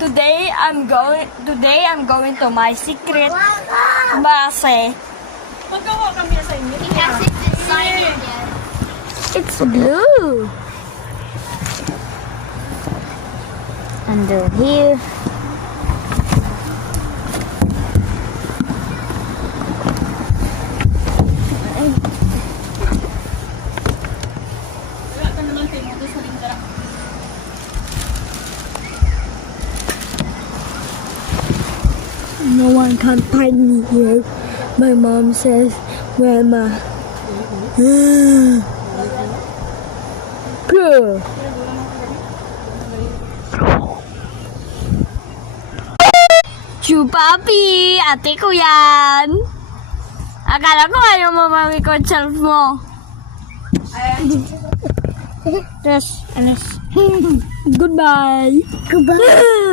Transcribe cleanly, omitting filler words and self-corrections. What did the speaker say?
Today I'm going to my secret base. Magawa kami sa inyo. He hasn't decided yet. It's blue. Under here. Wala ka naman kayo doon sa lindara. No one can find me here. My mom says, where am I? Good. Chupapi! Ate ko yan! Akala ko ayaw mo mamikot self mo. Yes, anas. Goodbye. Goodbye.